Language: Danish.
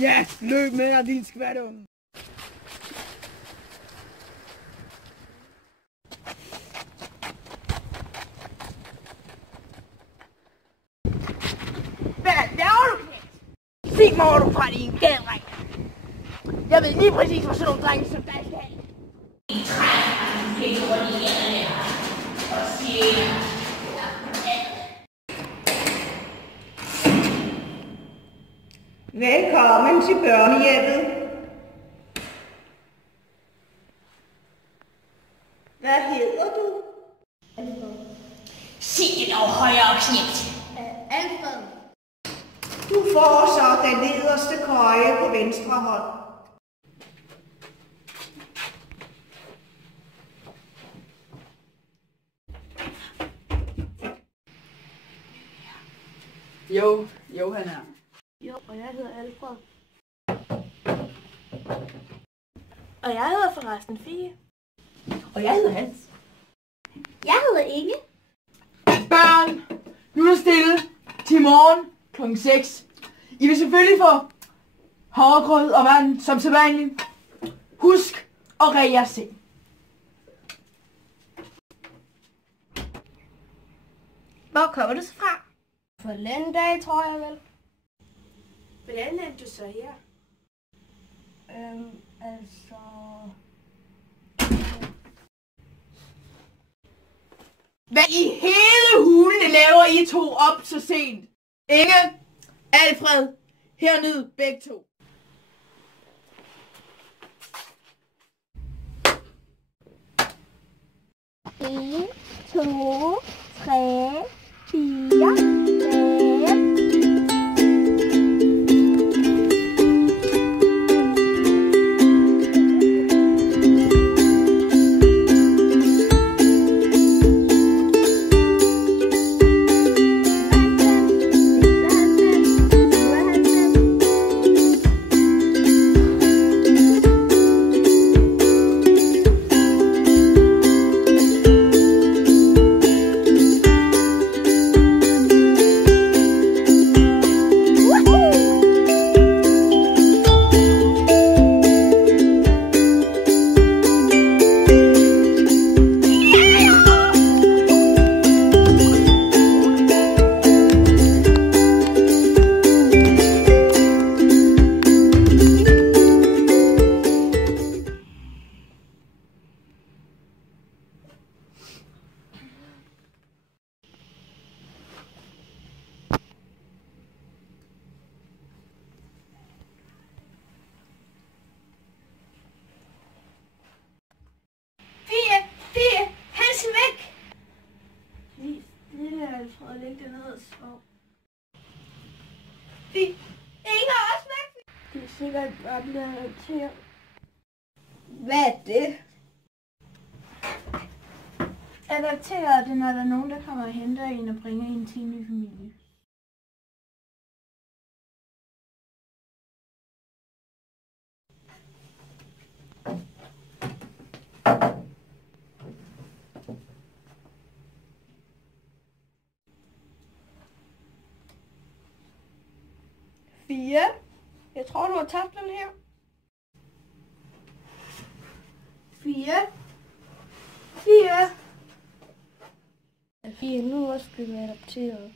Ja, løb med dig, din skvatunge. Hvad laver du? Sig mig, hvor du fra din gadring. Jeg ved lige præcis, hvor sådan nogle drenge som dig skal have. I trækker fik rundt i gaderne og siger, velkommen til børnehjemmet. Hvad hedder du? sig det dog højere, knægt. Alfred. Du får så den nederste køje på venstre hånd. Jo, han er. Jo, og jeg hedder Alfred. Og jeg hedder forresten Fie. Og jeg hedder Hans. Jeg hedder Inge. Børn, nu er det stille til morgen kl. 6. I vil selvfølgelig få havregrød og vand som sædvanligt. Husk at ræge jer seng. Hvor kommer du så fra? For Landag, tror jeg vel. Hvordan er du så her? Altså... Hvad i hele hulen laver I to op så sent? Inge, Alfred, hernede begge to. 1, 2, 3, 4, 5. Alfred, læg det ned og sov. Inger er også væk. Det er sikkert bare blevet adopteret. Hvad er det? Adopteret det, når der er nogen, der kommer og henter en og bringer en til en ny familie. Fie, jeg tror, du har tabt den her. Fie, nu er også blevet adopteret.